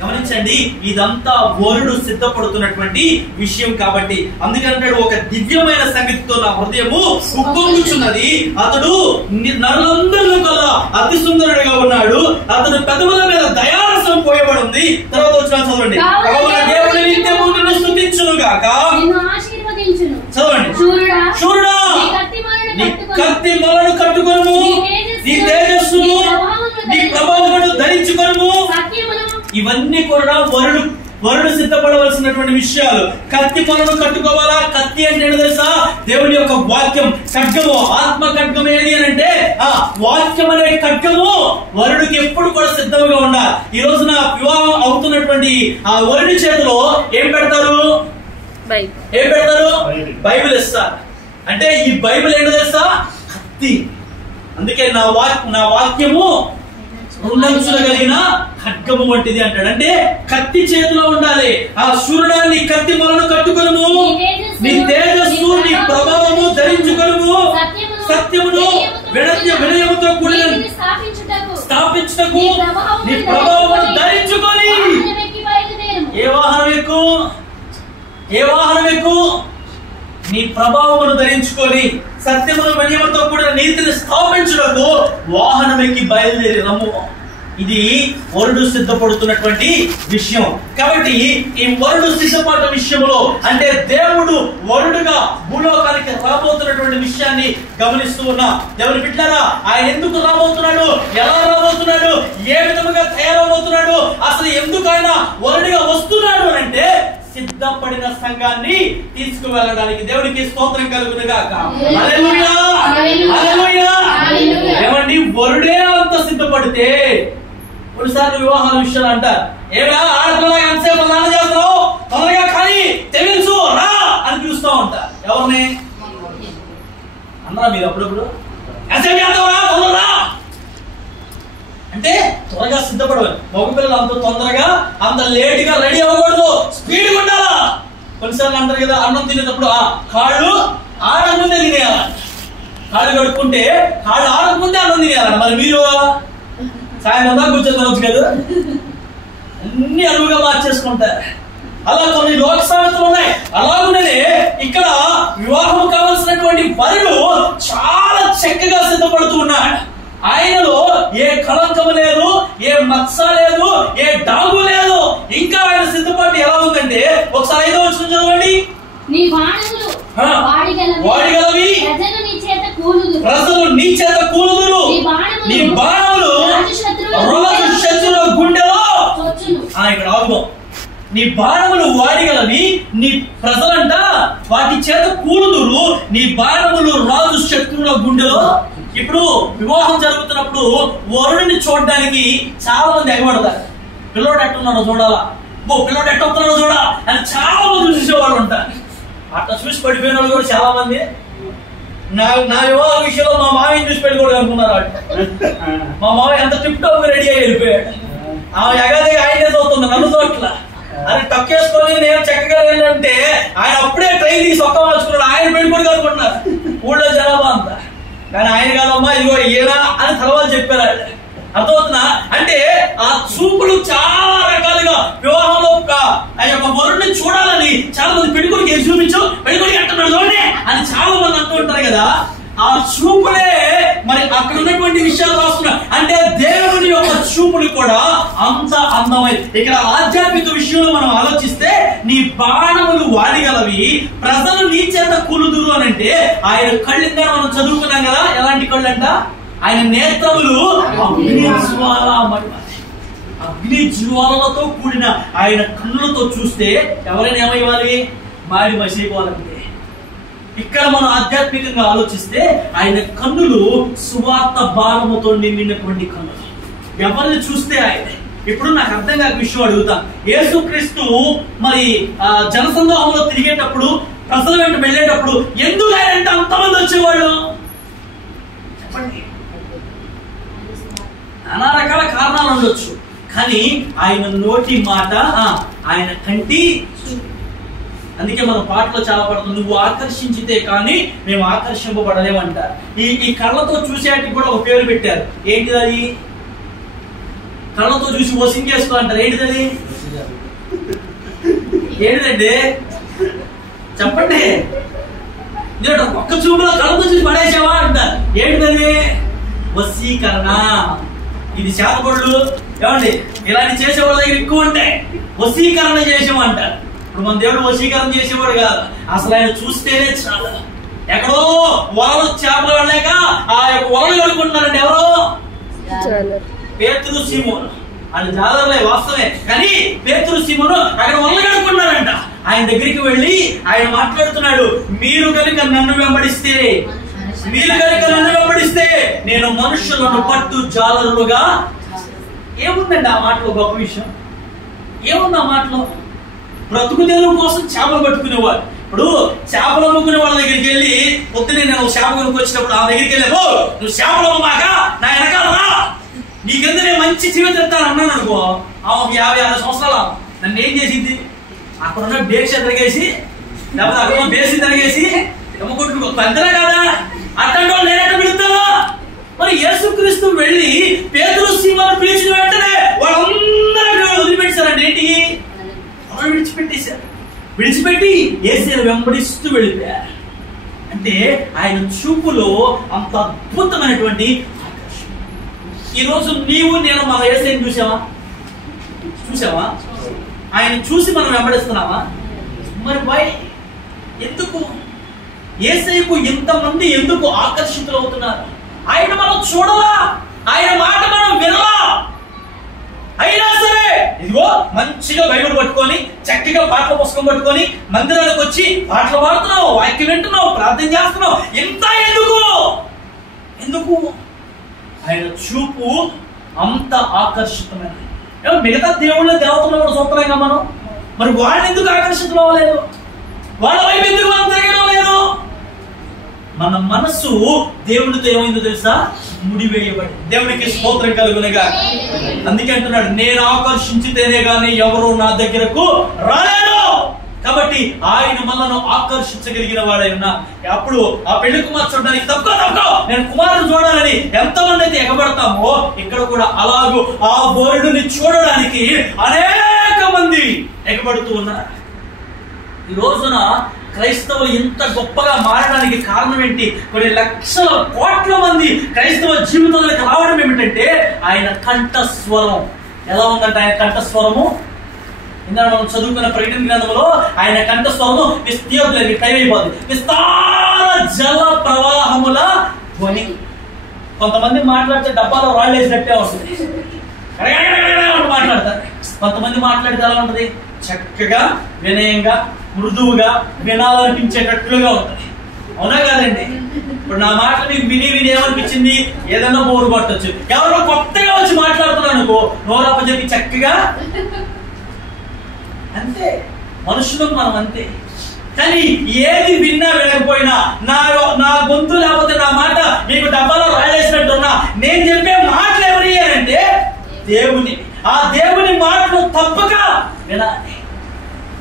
గమనించండి, ఇదంతా వరుడు సిద్ధపడుతున్నటువంటి విషయం కాబట్టి అందుకంటాడు, ఒక దివ్యమైన సంగతితో నా హృదయము ఉప్పొంగుచున్నది, అతడు నరులందరిలో కల్లా అతి సుందరుడిగా ఉన్నాడు, అతడు పెదవుల మీద దయారసం పోయబడి ఉంది. తర్వాత వచ్చిన చదవండి, దేవుడు నిత్యము నిన్ను స్తుతించును గాక, చదవండి, శూరుడా నీ కత్తి మొలను కట్టుకొనుము, నీ తేజస్సును నీ ప్రభావమును ధరించుకొనుము. ఇవన్నీ కూడా వరుడు సిద్ధపడవలసినటువంటి విషయాలు. కత్తి మొలను కట్టుకోవాలా? కత్తి అంటే ఏంటో తెలుసా? దేవుని యొక్క వాక్యం, ఖడ్గము, ఆత్మ ఖడ్గం ఏది అని అంటే ఆ వాక్యం అనే ఖడ్గము వరుడికి ఎప్పుడు కూడా సిద్ధంగా ఉండాలి. ఈ రోజున వివాహం అవుతున్నటువంటి ఆ వరుడి చేతిలో ఏం పెడతారు? ఏం పెడతారు? బైబిల్ ఇస్తారు. అంటే ఈ బైబిల్ ఏంటో తెలుసా? కత్తి. అందుకే నా వాక్యము రెండంచులు కలిగిన ఖడ్గము వంటిది అంటాడు. అంటే కత్తి చేతిలో ఉండాలి. ఆ సూర్యుడాన్ని కత్తి మొలను కట్టుకొనుము, నీ తేజస్సు నీ ప్రభావము ధరించుకొనుము, సత్యమును వినయముతో కూడిన స్థాపించుటకు నీ ప్రభావమును ధరించుకొని. ఏ వాహనం ఎక్కువ? ఏ వాహనం ఎక్కువ? నీ ప్రభావమును ధరించుకొని సత్యమును వినయముతో కూడిన నీతిని స్థాపించుటకు వాహనం ఎక్కి బయలుదేరి రమ్ము. ఇది వరుడు సిద్ధపడుతున్నటువంటి విషయం. కాబట్టి ఈ వరుడు సిద్ధపడ్డ విషయంలో అంటే దేవుడు వరుడుగా భూలోకానికి రాబోతున్నటువంటి విషయాన్ని గమనిస్తూ ఉన్నా. దేవుని బిడ్డలారా, ఆయన ఎందుకు రాబోతున్నాడు, ఎలా రాబోతున్నాడు, ఏ విధముగా తయారవబోతున్నాడు, అసలు ఎందుకు ఆయన వరుడుగా వస్తున్నాడు అంటే సిద్ధపడిన సంఘాన్ని తీసుకువెళ్ళడానికి. దేవునికి స్తోత్రం కలుగును గాక. హల్లెలూయా, హల్లెలూయా. ఏమండి, వరుడే అంత సిద్ధపడితే కొన్నిసార్లు వివాహాల విషయాలు అంటారు, ఏడా ఆడపిల్లగా ఎంతసేపు నాన్న చేస్తావు, తొందరగా కానీ తెలుసు రా అని పిలుస్తూ ఉంటారు. ఎవరిని అన్నారా మీరు? అప్పుడప్పుడు ఎంతసేపు చేస్తావురా, తొందరగా అంటే త్వరగా సిద్ధపడవాలి. మగపిల్లలు అంత తొందరగా అంత లేట్ గా రెడీ అవ్వకూడదు, స్పీడ్ ఉండాలా. కొన్నిసార్లు అంటారు కదా, అన్నం తినేటప్పుడు కాళ్ళు ఆడకముందే తినేయాల, కాళ్ళు కడుక్కుంటే కాళ్ళు ఆడకముందే అన్నం తినేయాలంట. మరి మీరు సాయంత్రం దాకా కూర్చొని తినవచ్చు కదా, అన్ని అరువుగా మార్చేసుకుంటారు. అలా కొన్ని లోక సామెతలు ఉన్నాయి. అలాగనే ఇక్కడ వివాహం కావాల్సినటువంటి వరుడు చాలా చక్కగా సిద్ధపడుతూ ఉన్నాడు. ఆయనలో ఏ కళంకము లేదు, ఏ మత్స లేదు, ఏ డాగు లేదు. ఇంకా ఆయన సిద్ధపాటు ఎలా ఉందంటే ఒకసారి 5వ వచనం చదవండి. నీ బాణములు వాడిగలవి, ప్రజలు నీ చేత కూలుదురు, నీ బాణములు రాజు శత్రుల గుండెలో. ఇక్కడ ఆగుదాం. నీ బాణములు వాడిగలవి, నీ ప్రజలంట వాటి చేత కూలుదురు, నీ బాణములు రాజు శత్రుల గుండెలో. ఇప్పుడు వివాహం జరుగుతున్నప్పుడు వరుడిని చూడడానికి చాలా మంది ఎగబడతారు. పిల్లోడు ఎట్టున్నాడో చూడాలా, పిల్లోడు ఎట్టొస్తున్నాడో చూడాలా అని చాలా మంది చూసేవాళ్ళు ఉంటారు. అట్లా చూసి పడిపోయిన వాళ్ళు కూడా చాలా మంది. నా వివాహ విషయంలో మా మామయ్యని చూసి పెట్టుకోవడం అనుకున్నారు. మా మామయ్య ఎంత టిప్ టాప్ రెడీ అయ్యి వెళ్ళిపోయాడు. ఆమె ఎగదే ఆయనే చదువుతుంది, నన్ను చోట్ల అని టక్కేసుకొని నేను చక్కగా ఏంటంటే ఆయన అప్పుడే ట్రైన్ తీసి ఒక్క మార్చుకున్నాడు. ఆయన పెట్టుకోడు అనుకుంటున్నారు ఊళ్ళో జనాభా అంతా. కానీ ఆయన కాదమ్మా ఇదిగో ఈయన అని తర్వాత చెప్పారు. అర్థమవుతుందా? అంటే ఆ చూపులు చాలా రకాలుగా వివాహంలో ఆ యొక్క వరుడిని చూడాలని చాలా మంది పెళ్ళికొడుకు ఏం చూపించు, పెళ్ళికొడుకు ఎట్టున్నాడు చూడండి అని చాలా మంది అంటూ ఉంటారు కదా. ఆ చూపులే మరి అక్కడ ఉన్నటువంటి విషయాలు రాస్తున్నారు. అంటే దేవుని యొక్క చూపులు కూడా అంత అందమైంది. ఇక్కడ ఆధ్యాత్మిక విషయంలో మనం ఆలోచిస్తే నీ బాణములు వాడిగలవి, ప్రజలు నీ చేత కూలుదురు అని అంటే ఆయన కళ్ళిందా మనం చదువుకున్నాం కదా. ఎలాంటి కళ్ళు అంట? ఆయన నేత్రములు అగ్ని జ్వాలలతో కూడిన ఆయన కన్నులతో చూస్తే ఎవరైనా ఏమయ్యాలి? మాడి మసైపోవాలంటే. ఇక్కడ మనం ఆధ్యాత్మికంగా ఆలోచిస్తే ఆయన కన్నులు సువార్త భారముతో నిండినటువంటి కన్నులు. ఎవరిని చూస్తే ఆయన. ఇప్పుడు నాకు అర్థం కాక విషయం అడుగుతాను. యేసుక్రీస్తు మరి జనసందోహంలో తిరిగేటప్పుడు, ప్రజల వెంట వెళ్ళేటప్పుడు ఎందుకు ఆయన అంతమంది వచ్చేవాళ్ళు చెప్పండి? నానా రకాల కారణాలు ఉండొచ్చు. కానీ ఆయన నోటి మాట, ఆయన కంటి. అందుకే మనం పాటలో చాలా పడుతుంది, నువ్వు ఆకర్షించితే కానీ మేము ఆకర్షింపబడలేమంటారు. ఈ కళ్ళతో చూసేటికి కూడా ఒక పేరు పెట్టారు. ఏంటిది అది? కళ్ళతో చూసి వసింగ్ చేసుకో అంటారు. ఏంటిది అది? ఏంటండి చెప్పండి, నేను ఒక్క చూపులో కలుపు చూసి పడేసావా అంట. ఏంటది? వశీకరణ. ఇది చేతబడులు ఏమండి ఇలాంటి చేసేవాళ్ళ దగ్గర ఎక్కువ ఉంటాయి. వశీకరణ చేసేమంటారు. ఇప్పుడు మన దేవుడు వశీకరణ చేసేవాడు కాదు, అసలు ఆయన చూస్తేనే చాలా. ఎక్కడో వలలు చేపలు వెళ్ళాక ఆ యొక్క వలలు కడుకుంటున్నారండి. ఎవరో పేతురు సీమోను. వాళ్ళు జాలర్లే వాస్తవే, కానీ పేతురు సీమోను అక్కడ వలలు కడుకున్నారంట. ఆయన దగ్గరికి వెళ్ళి ఆయన మాట్లాడుతున్నాడు, మీరు కనుక నన్ను వెంబడిస్తే నేను మనుషులను పట్టు జాలరులుగా. ఏముందండి ఆ మాటలో గొప్ప విషయం? ఏముంది ఆ మాటలో? బ్రతుకు తెరువు కోసం చేపలు పట్టుకునేవాడు. ఇప్పుడు చేపలు అమ్ముకునే వాళ్ళ దగ్గరికి వెళ్ళి, పొద్దునే నేను చేప కొనుక్కొచ్చినప్పుడు ఆ దగ్గరికి వెళ్ళాను, నువ్వు చేపలు అమ్మమాక నా వెనకాల రా, నీకెందుకు నేను మంచి జీవితం ఇస్తాను అన్నాను అనుకో, ఆ 50-60 సంవత్సరాలు నన్ను ఏం చేసింది? అక్కడ ఉన్న బేక్ష తిరగేసి, లేకపోతే అక్కడ బేసి తిరగేసి ఎమ్మకొట్టు పెద్దలే కదా. అట్లాంటి వాళ్ళు నేనట్టు పిలుస్తావా? మరి యేసుక్రీస్తు వెళ్ళి పేతురు సీమోను పిలిచిన వెంటనే వాళ్ళందరూ వదిలిపెట్టారండి. ఏంటి? వాళ్ళు విడిచిపెట్టి యేసుని వెంబడిస్తూ వెళ్ళిపోయారు. అంటే ఆయన చూపులో అంత అద్భుతమైనటువంటి ఆకర్షణ. ఈ రోజు నీవు నేను మన యేసుని చూసావా? ఆయన చూసి మనం వెంబడిస్తున్నావా? మరి వై? ఎందుకు యేసయ్యకు ఇంతమంది ఎందుకు ఆకర్షితులు అవుతున్నారు? ఆయన మనం చూడలా, ఆయన మాట మనం వినలా. అయినా సరే ఇదిగో మంచిగా బైబిల్ పట్టుకొని, చక్కగా పాటల పుస్తకం పట్టుకొని మందిరానికి వచ్చి పాటలు పాడుతున్నావు, వాక్యం వింటున్నావు, ప్రార్థన చేస్తున్నావు. ఇంత ఎందుకు? ఆయన చూపు అంత ఆకర్షితమైనది. మిగతా దేవుళ్ళ దేవతలు కూడా చూస్తున్నాం మనం. మరి వాళ్ళని ఎందుకు ఆకర్షితులు అవ్వలేదు? వాళ్ళ వైపు ఎందుకు మనం తిరగడం లేదు? మన మనస్సు దేవుడితో ఏమైందో తెలుసా? ముడివేయబడి. దేవునికి స్తోత్రం కలుగునగా. అందుకే అంటున్నాడు, నేను ఆకర్షించితేనే గాని ఎవరు నా దగ్గరకు రాలేరు. కాబట్టి ఆయన మనను ఆకర్షించగలిగిన వాడై ఉన్నా. అప్పుడు ఆ పెళ్లి కుమార్ చూడడానికి తక్కువ నేను కుమారుడు చూడాలని ఎంతమంది అయితే ఎగబడతామో, ఇక్కడ కూడా అలాగూ ఆ వరుడిని చూడడానికి అనేక మంది ఎగబడుతూ ఉన్నారు. ఈ రోజున క్రైస్తవులు ఇంత గొప్పగా మారడానికి కారణం ఏంటి? కొన్ని లక్షల కోట్ల మంది క్రైస్తవ జీవితంలోకి రావడం ఏమిటంటే ఆయన కంఠస్వరం. ఎలా ఉందంటే ఆయన కంఠస్వరము, ఇందులో మనం చదువుకున్న ప్రకటన గ్రంథంలో ఆయన కంఠస్వరము టైం అయిపోతుంది. విస్తార జల ప్రవాహముల ధ్వని. కొంతమంది మాట్లాడితే డబ్బాలో రాళ్ళు వేసినట్టే ఉంటుంది, మాట్లాడతారు. కొంతమంది మాట్లాడితే ఎలా ఉంటుంది? చక్కగా వినయంగా మృదువుగా వినాలనిపించేటట్లుగా ఉంటుంది. అవునా కాదండి? ఇప్పుడు నా మాటలు మీకు విని ఏమనిపించింది? ఏదైనా బోరు కొట్టచ్చు. ఎవరో కొత్తగా వచ్చి మాట్లాడుతున్నాను అనుకో, నోరప్ప చెప్పి చక్కగా అంతే. మనుషులకు మనం అంతే. కానీ ఏది విన్నా వినకపోయినా నా గొంతు లేకపోతే నా మాట మీకు డబ్బాలో రాయేసినట్టున్నా, నేను చెప్పే మాటలు ఎవరి అంటే దేవుని. ఆ దేవుని మాటలు తప్పక వినాలి.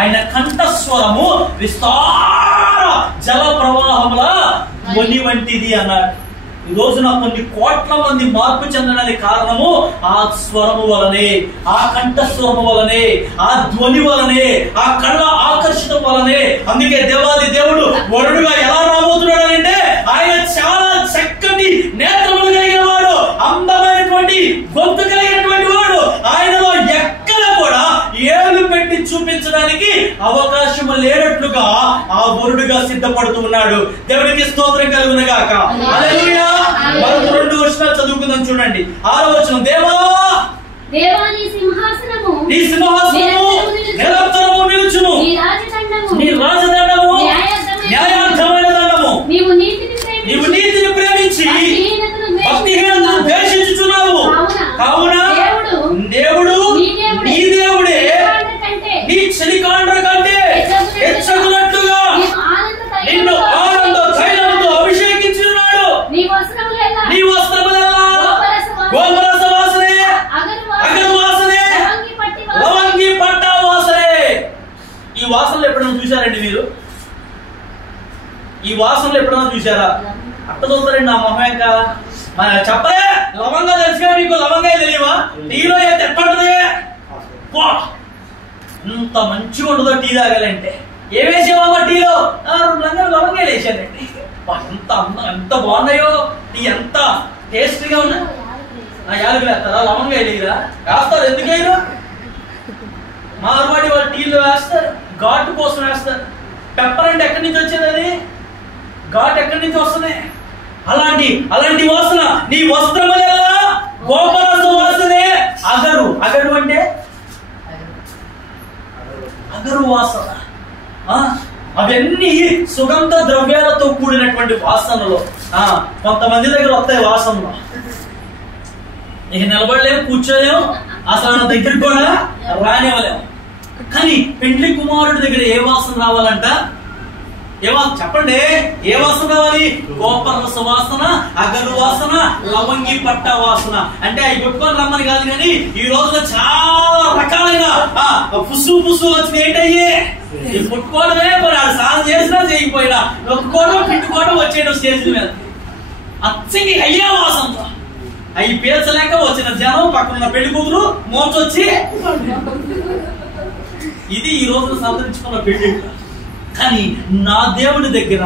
ఆయన కంఠస్వరము విస్తార జల ప్రవాహముల ధ్వని వంటిది అన్నాడు. ఈ రోజున కొన్ని కోట్ల మంది మార్పు చెందడానికి కారణము ఆ స్వరము వలనే, ఆ కంఠస్వరము వలనే, ఆ ధ్వని వలనే, ఆ కళ్ళ ఆకర్షితం వలనే. అందుకే దేవాది దేవుడు వరుడుగా ఎలా రాబోతున్నాడు అంటే ఆయన చాలా చక్కటి నేత్రములు కలిగిన వాడు, అందమైనటువంటి గొంతు కలిగినటువంటి వాడు. ఆయనలో ఎక్కడ కూడా ఏలు పెట్టి చూపించడానికి అవకాశం లేనట్లుగా ఆ వరుడుగా సిద్ధపడుతూ ఉన్నాడు. దేవునికి స్తోత్రం కలుగునగాక. హల్లెలూయా. మరొక 2 వచనాలు చదువుకుందాం. చూడండి 6వ వచనం. దేవా నీ సింహాసనము నిరంతరము నిలుచును, నీ రాజదండము న్యాయార్థమైన దండము. నీవు నీతిని ప్రేమించి భక్తిహీనతను ద్వేషించుచున్నావు. కావున దేవుడు నీ దేవుడే నీ చలికాండ్ర కంటే హెచ్చగునట్లుగా నిన్ను ఆనంద తైలముతో అభిషేకించున్నాడు. నీ వస్త్రములెల్లా గోమరస వాసనే, అగరు వాసనే, లవంగి పట్ట వాసనే. ఈ వాసనలు ఎప్పుడైనా చూసారండి మీరు? ఈ వాసనలు ఎప్పుడైనా చూసారా? అట్ట చూస్తారండి నా మొహం ఇంకా. చెప్పలే లవంగా తెలుసుగా మీకు? లవంగా తెలియవా? టీలో ఎట్టుంటది? ఎంత మంచిగా ఉండదో టీ తాగాలంటే. ఏమేసావమ్మా టీలో? 2 లవంగాలు వేసానండి. ఎంత బాగున్నాయో టీ, ఎంత టేస్టీగా ఉన్నాయి. యాలకులు వేస్తారా? లవంగాలు వేయరా? వేస్తారు. ఎందుకు వేయరు? మార్వాడి వాళ్ళు టీలో వేస్తారు, ఘాటు కోసం వేస్తారు. పెప్పర్ అంటే ఎక్కడి నుంచి వచ్చేది? అది ఘాటు ఎక్కడి నుంచి వస్తుంది? అలాంటి వాసన నీ వస్త్రములలో గోపరస వాసనే. అగరు అంటే అగరు వాసన. అవన్నీ సుగంధ ద్రవ్యాలతో కూడినటువంటి వాసనలు. కొంతమంది దగ్గర వస్తాయి వాసనలు, ఇక నిలబడలేము, కూర్చోలేము, అసలు నా దగ్గర కూడా రానివ్వలేము. కానీ పెండ్లి కుమారుడి దగ్గర ఏ వాసన రావాలంట? చెప్పండి, ఏ వాసన రావాలి? గోపరస వాసన, అగరు వాసన, లవంగి పట్ట వాసన. అంటే అవి కొట్టుకొని రమ్మని కాదు, కానీ ఈ రోజున చాలా రకాలైన పుసు వచ్చిన ఏంటయ్యే కొట్టుకోవడమే. మరి ఆడు స్నానం చేసినా చేయకపోయినా నొక్కుకోవడం, పిండుకోవడం, వచ్చేయడం స్టేజ్ మీద అచ్చకి అయ్యే వాసనతో అవి పీల్చలేక వచ్చిన జనం, పక్కన పెళ్లి కూతురు మోచొచ్చి, ఇది ఈ రోజున సంతరించుకున్న పెళ్లి. కానీ నా దేవుని దగ్గర,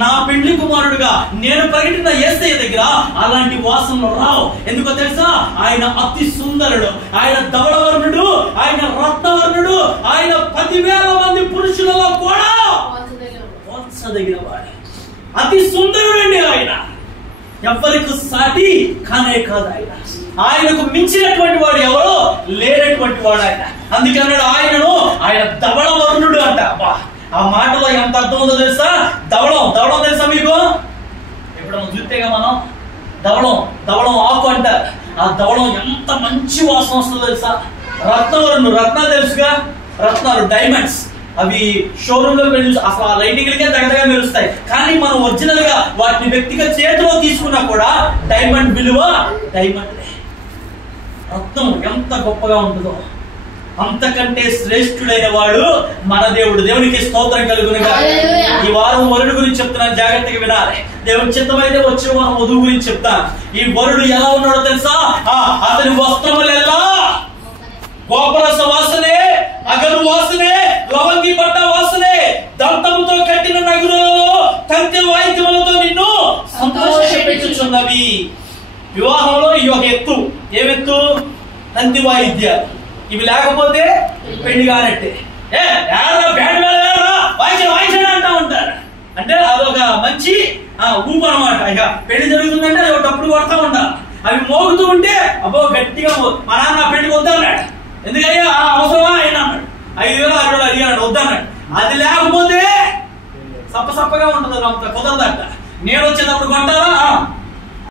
నా పెళ్లి కుమారుడుగా నేను ప్రకటించిన యేసయ్య దగ్గర అలాంటి వాసనలు రావు. ఎందుకో తెలుసా? ఆయన అతి సుందరుడు, ఆయన ధవళవర్ణుడు, ఆయన రత్నవర్ణుడు, ఆయన 10,000 మంది పురుషులలో కూడా పోల్చదగిన వాడు. అతి సుందరుడండి ఆయన, ఎవరికి సాటి కానే కాదు ఆయన. ఆయనకు మించినటువంటి వాడు ఎవరో లేనటువంటి వాడు ఆయన. అందుకన్నాడు ఆయన ధవళవర్ణుడు అంట. ఆ మాటలో ఎంత అర్థం ఉందో తెలుసా? దవళం తెలుసా మీకు? ఇప్పుడు చూస్తేగా మనం దవళం ఆకు అంటారు. ఆ దవళం ఎంత మంచి వాసన వస్తుందో తెలుసా? రత్నాలు తెలుసుగా, రత్నాలు, డైమండ్స్, అవి షోరూమ్ లో వెళ్ళి అసలు ఆ లైటింగ్లకే దగ్గరగా మెరుస్తాయి. కానీ మనం ఒరిజినల్ గా వాటిని వ్యక్తిగత చేతిలో తీసుకున్నా కూడా డైమండ్ విలువ డైమండ్. రత్నం ఎంత గొప్పగా ఉంటుందో అంతకంటే శ్రేష్ఠుడైన వాడు మన దేవుడు. దేవునికి స్తోత్రం కలుగునుగా. ఈ వారం వరుడు గురించి చెప్తున్నాను, జాగ్రత్తగా వినాలి. దేవుని చిత్తమైతే వచ్చే వారం వధువు గురించి చెప్తాను. ఈ వరుడు ఎలా ఉన్నాడో తెలుసా? అతని వస్త్రములెల్లా గోపరస వాసనే, అగరు వాసనే, లవంగి పట్ట వాసనే, దంతముతో కట్టిన నగరులలో తంతి వాయిద్యములతో నిన్ను సంతోషపెట్టుచున్నవి. వివాహంలో ఈ ఒక ఎత్తు. ఏమెత్తు? తంతి వాయిద్యాలు. ఇవి లేకపోతే పెళ్లి కానట్టే. వాయించండి అంటా ఉంటారు. అంటే అదొక మంచి ఊపు అనమాట. ఇక పెళ్లి జరుగుతుందంటే అది ఒక తప్పుడు కొడతా ఉంటారు. అవి మోగుతూ ఉంటే అబ్బో గట్టిగా మా నాన్న పెళ్లికి వద్దన్నాడు. ఎందుకయ్యా అవసరమా ఆయన అన్నాడు. 5,000 6,000 అడిగాడు, వద్దన్నాడు. అది లేకపోతే సప్పగా ఉంటుంది, అంత కుదరదట. నేను వచ్చేటప్పుడు కొంటారా?